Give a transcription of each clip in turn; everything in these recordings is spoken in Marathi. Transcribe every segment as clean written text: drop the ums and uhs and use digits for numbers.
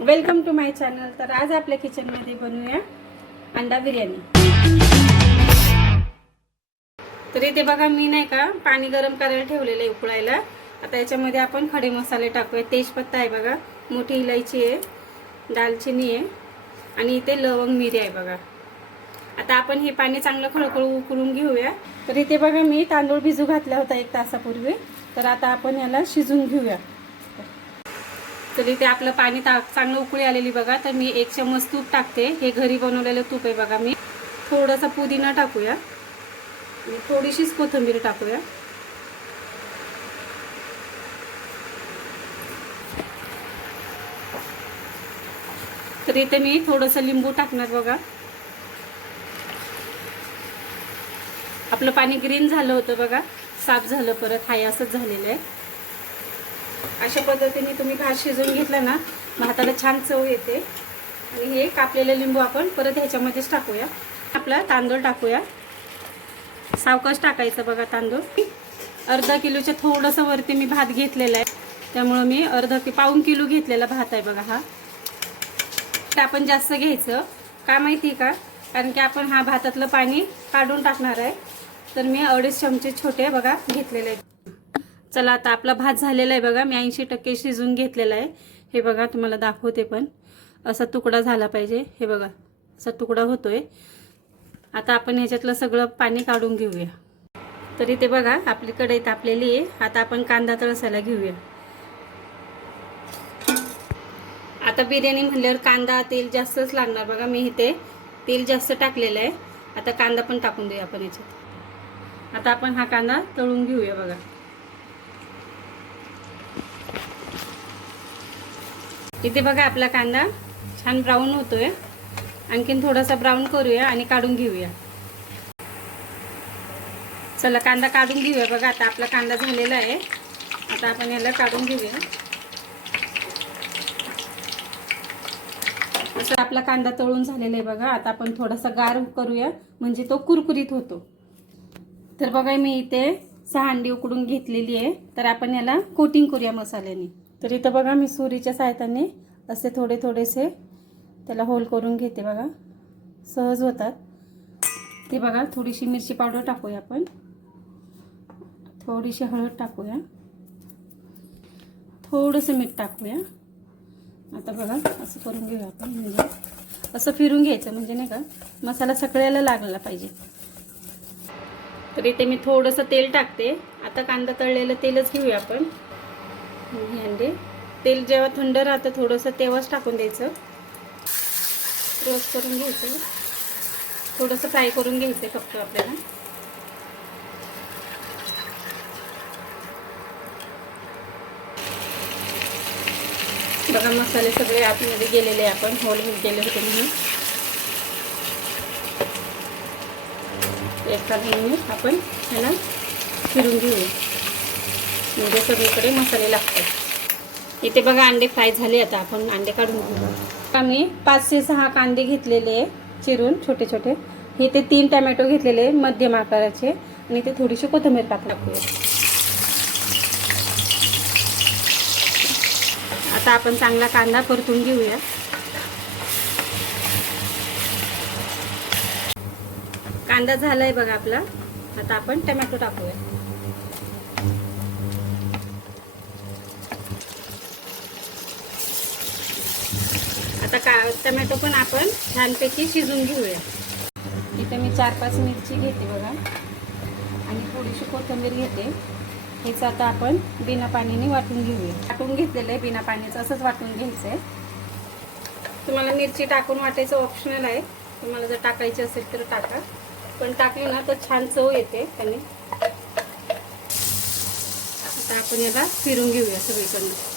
Welcome to my channel. तर आज आपल्या किचनमध्ये बनवूया अंडा बिर्याणी। तर इथे बघा मी नाही का पाणी गरम करायला ठेवलेलं आहे उकळायला। आता याच्यामध्ये आपण खडे मसाले टाकूया। तेजपत्ता आहे बघा, मोठी इलायची आहे, दालचिनी आहे आणि इथे लवंग मिरी आहे बघा। आता आपण हे पाणी चांगलं खळखळ उकळून घेऊया। तर इथे बघा मी तांदूळ भिजू घातला होता 1 तासापूर्वी। तर आता आपण याला शिजून घेऊया। तर इथे आपलं पाणी चांगलं उकळी आलेली बघा। तर मी 1 चमच तूप टाकते। हे घरी बनवलेलं तूप आहे बघा। मी थोडासा पुदिना टाकूया आणि थोडीशीच कोथिंबीर टाकूया। तर इथे मी थोडंसं लिंबू टाकणार बघा। आपलं पाणी ग्रीन झालं होतं बघा, साफ झालं, परत हाय असंच झालेलं आहे। अशा पद्धतीने तुम्ही भात शिजवून घेतला ना, भाताला छान चव येते। आणि हे कापलेले लिंबू आपण परत ह्याच्यामध्येच टाकूया। आपला तांदूळ टाकूया, सावकाश टाकायचं बघा तांदूळ। अर्धा किलोच्या थोडंसं वरती मी भात घेतलेला आहे, त्यामुळे मी पाऊण किलो घेतलेला भात आहे बघा। हा आपण जास्त घ्यायचं का माहिती का, कारण की आपण हा भातातलं पाणी काढून टाकणार आहे। तर मी 2.5 चमचे छोटे बघा घेतलेले आहेत। चला आता आपला भात झालेला आहे बघा। मी 80% शिजून घेतलेला आहे। हे बघा तुम्हाला दाखवते, पण असा तुकडा झाला पाहिजे। हे बघा असा तुकडा होतोय। आता आपण ह्याच्यातलं सगळं पाणी काढून घेऊया। तर इथे बघा आपली कढई तापलेली आहे। आता आपण कांदा तळसायला घेऊया। आता बिर्याणी म्हणल्यावर कांदा तेल जास्तच लागणार बघा। मी इथे तेल जास्त टाकलेलं आहे। आता कांदा पण टाकून देऊया आपण याच्यात। आता आपण हा कांदा तळून घेऊया बघा। इथे बघा आपला कांदा छान ब्राऊन होतोय। आणखीन थोडासा ब्राऊन करूया आणि काढून घेऊया। चला कांदा काढून घेऊया बघा। आता आपला कांदा झालेला आहे। आता आपण याला काढून घेऊया। असं आपला कांदा तळून झालेला आहे बघा। आता आपण थोडासा गार करूया, म्हणजे तो कुरकुरीत होतो। तर बघा मी इथे 6 अंडी उकडून घेतलेली आहे। तर आपण याला कोटिंग करूया मसाल्याने। तर इथं बघा मी सुरीच्या सहाय्याने असे थोडेसे त्याला होल करून घेते बघा, सहज होतात ते बघा। थोडीशी मिरची पावडर टाकूया आपण, थोडीशी हळद टाकूया, थोडंसं मीठ टाकूया। आता बघा असं करून घेऊया आपण, म्हणजे असं फिरून घ्यायचं, म्हणजे नाही का मसाला सगळ्याला लागला पाहिजे। तर इथे मी थोडंसं तेल टाकते। आता कांदा तळलेलं तेलच घेऊया आपण। हे अंडे तेल जेव्हा थंड राहतं थोडंसं तेव्हाच टाकून द्यायचं। रोस्ट करून घ्यायचं, थोडंसं फ्राय करून घ्यायचं फक्त आपल्याला। बघा मसाले सगळे आतमध्ये गेलेले, आपण होल केले होते म्हणून एका घेऊन आपण ह्याला फिरून घेऊया, म्हणजे सगळीकडे मसाले लागतात। इथे बघा अंडे फ्राय झाले। आता आपण अंडे काढून घेऊ। आम्ही 5 ते 6 कांदे घेतलेले आहे चिरून छोटे छोटे। हे ते 3 टोमॅटो घेतलेले मध्यम आकाराचे, आणि ते थोडीशी कोथिंबीर टाकूया। आता आपण चांगला कांदा परतून घेऊया। कांदा झालाय बघा आपला। आता आपण टोमॅटो टाकूया। आता टोमॅटो पण आपण छानपैकी शिजून घेऊया। इथे मी 4-5 मिरची घेते बघा, आणि थोडीशी कोथिंबीर घेते। हेच आता आपण बिना पाण्याने वाटून घेऊया। वाटून घेतलेलं आहे बिना पाण्याचं, असंच वाटून घ्यायचं आहे। तुम्हाला मिरची टाकून वाटायचं ऑप्शनल आहे, तुम्हाला जर टाकायची असेल तर टाका, पण टाकली ना तर छान चव येते त्याने। आता आपण याला फिरून घेऊया सगळीकडनं।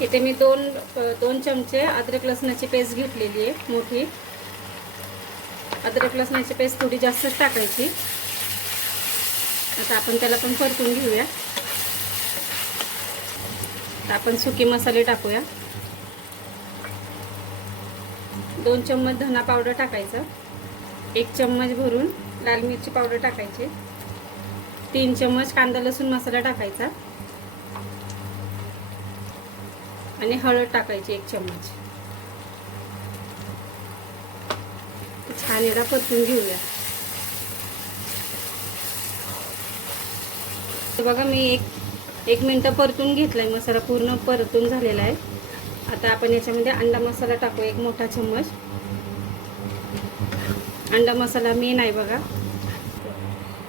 इथे मी 2 चमचे अद्रक लसणाची पेस्ट घेतलेली आहे मोठी। अद्रक लसणाची पेस्ट थोडी जास्तच टाकायची। आता आपण त्याला पण परतून घेऊया। आता आपण सुके मसाले टाकूया। 2 चम्मच धना पावडर टाकायचं, 1 चम्मच भरून लाल मिरची पावडर टाकायची, 3 चम्मच कांदा लसूण मसाला टाकायचा, आणि हळद टाकायची 1 चम्मच. छान याला परतून घेऊया. बघा मी एक मिनिट परतून घेतलाय. मसाला पूर्ण परतून झालेला आहे. आता आपण याच्यामध्ये अंडा मसाला टाकू 1 मोठा चम्मच. अंडा मसाला मेन आहे बघा.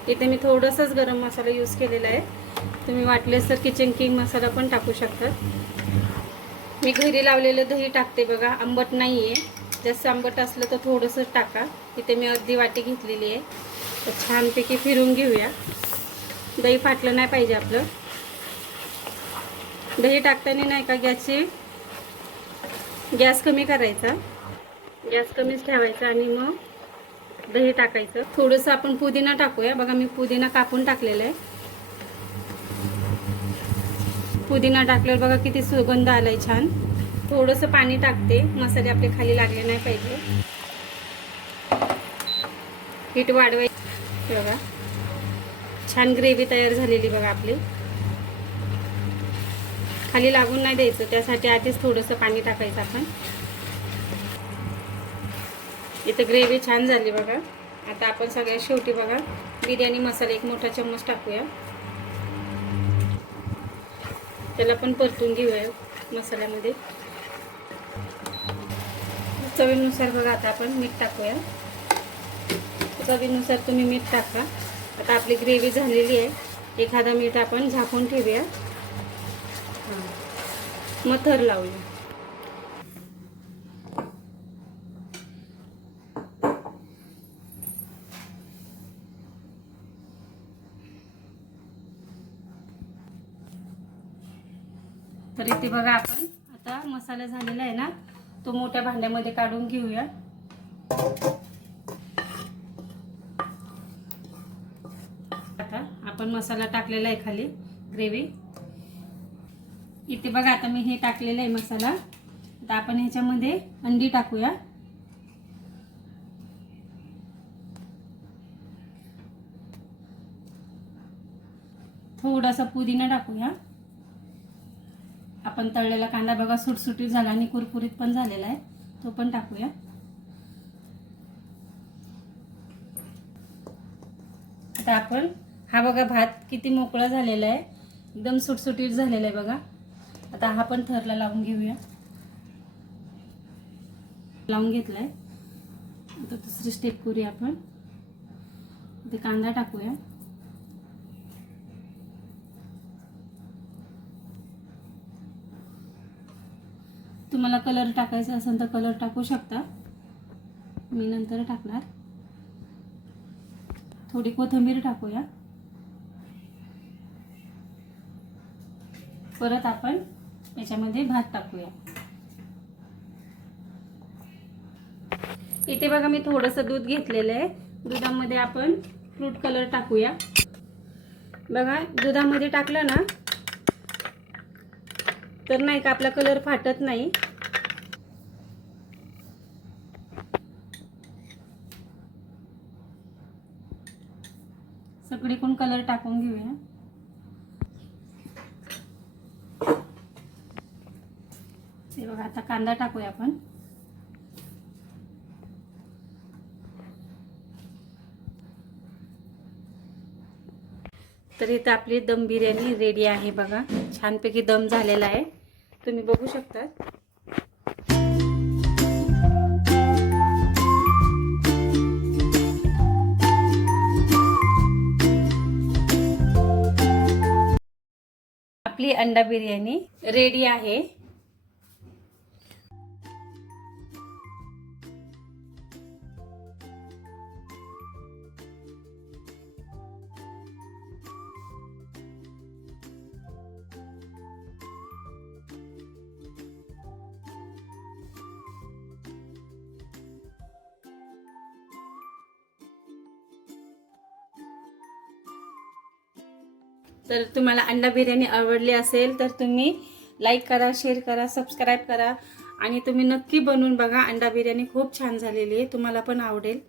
इथे मी थोडंसंच गरम मसाला यूज केलेला आहे. तुम्ही वाटलेस तर किचन किंग मसाला पण टाकू शकता. मी घरी लावलेलं दही टाकते बघा. आंबट नाही आहे. जास्त आंबट असलं तर थोडंसं टाका. इथे मी अर्धी वाटी घेतलेली आहे. तर छानपैकी फिरून घेऊया. दही फाटलं नाही पाहिजे आपलं. दही टाकताना नाही का गॅस कमी करायचा. गॅस कमीच ठेवायचा आणि मग दही टाकायचं. थोडंसं आपण पुदिना टाकूया. बघा मी पुदिना कापून टाकलेला आहे. पुदिना टाकल्यावर बघा किती सुगंध आलाय छान. थोडंसं पाणी टाकते. मसाले आपले खाली लागले नाही पाहिजे. हीट वाढवायची. बघा छान ग्रेव्ही तयार झालेली बघा आपली. खाली लागून नाही द्यायचं. त्यासाठी आधीच थोडंसं पाणी टाकायचं आपण. इथं ग्रेव्ही छान झाली बघा. आता आपण सगळ्यात शेवटी बघा बिर्याणी मसाला 1 मोठा चम्मच टाकूया. त्याला पण परतून घेऊया मसाल्यामध्ये. चवीनुसार बघा आता आपण मीठ टाकूया. चवीनुसार तुम्ही मीठ टाका. आता आपली ग्रेव्ही झालेली आहे. एखादा मिनिट आपण झाकून ठेवूया. मग थर लावूया. तर इथे बघा आपण आता मसाला झालेला आहे ना, तो मोठ्या भांड्यामध्ये काढून घेऊया. आता आपण मसाला टाकलेला आहे खाली ग्रेव्ही. इथे बघा आता मी हे टाकलेलं आहे मसाला. आता आपण ह्याच्यामध्ये अंडी टाकूया. थोडासा पुदिना टाकूया. आपण तळलेला कांदा बघा सुटसुटीत झाला आणि कुरकुरीत पण झालेला आहे, तो पण टाकूया. आता आपण हा बघा भात किती मोकळा झालेला आहे, एकदम सुटसुटीत झालेला आहे बघा. आता हा पण थरला लावून घेऊया. लावून घेतलाय. आता दुसरी स्टेप करूया आपण. इथे कांदा टाकूया. तुम्हाला कलर टाकायचा असेल तर कलर टाकू शकता. मी नंतर टाकणार. थोडी कोथिंबीर टाकूया. परत आपण याच्यामध्ये भात टाकूया. इथे बघा मी थोडंसं दूध घेतलेलं आहे. दुधामध्ये आपण फ्रूट कलर टाकूया. बघा दुधामध्ये टाकलं ना तर नाही का आपला कलर फाटत नाही. सगळीकडून कलर टाकून घेऊया. हे बघा आता कांदा टाकूया आपण. तर इथं आपली दम बिर्याणी रेडी आहे बघा. छानपैकी दम झालेला आहे, तुम्ही बघू शकता. आपली अंडा बिर्याणी रेडी आहे. तर तुम्हाला अंडा बिर्याणी आवडली असेल तर तुम्ही लाईक करा, शेअर करा, सबस्क्राईब करा आणि तुम्ही नक्की बनवून बघा. अंडा बिर्याणी खूप छान झालेली आहे, तुम्हाला पण आवडेल.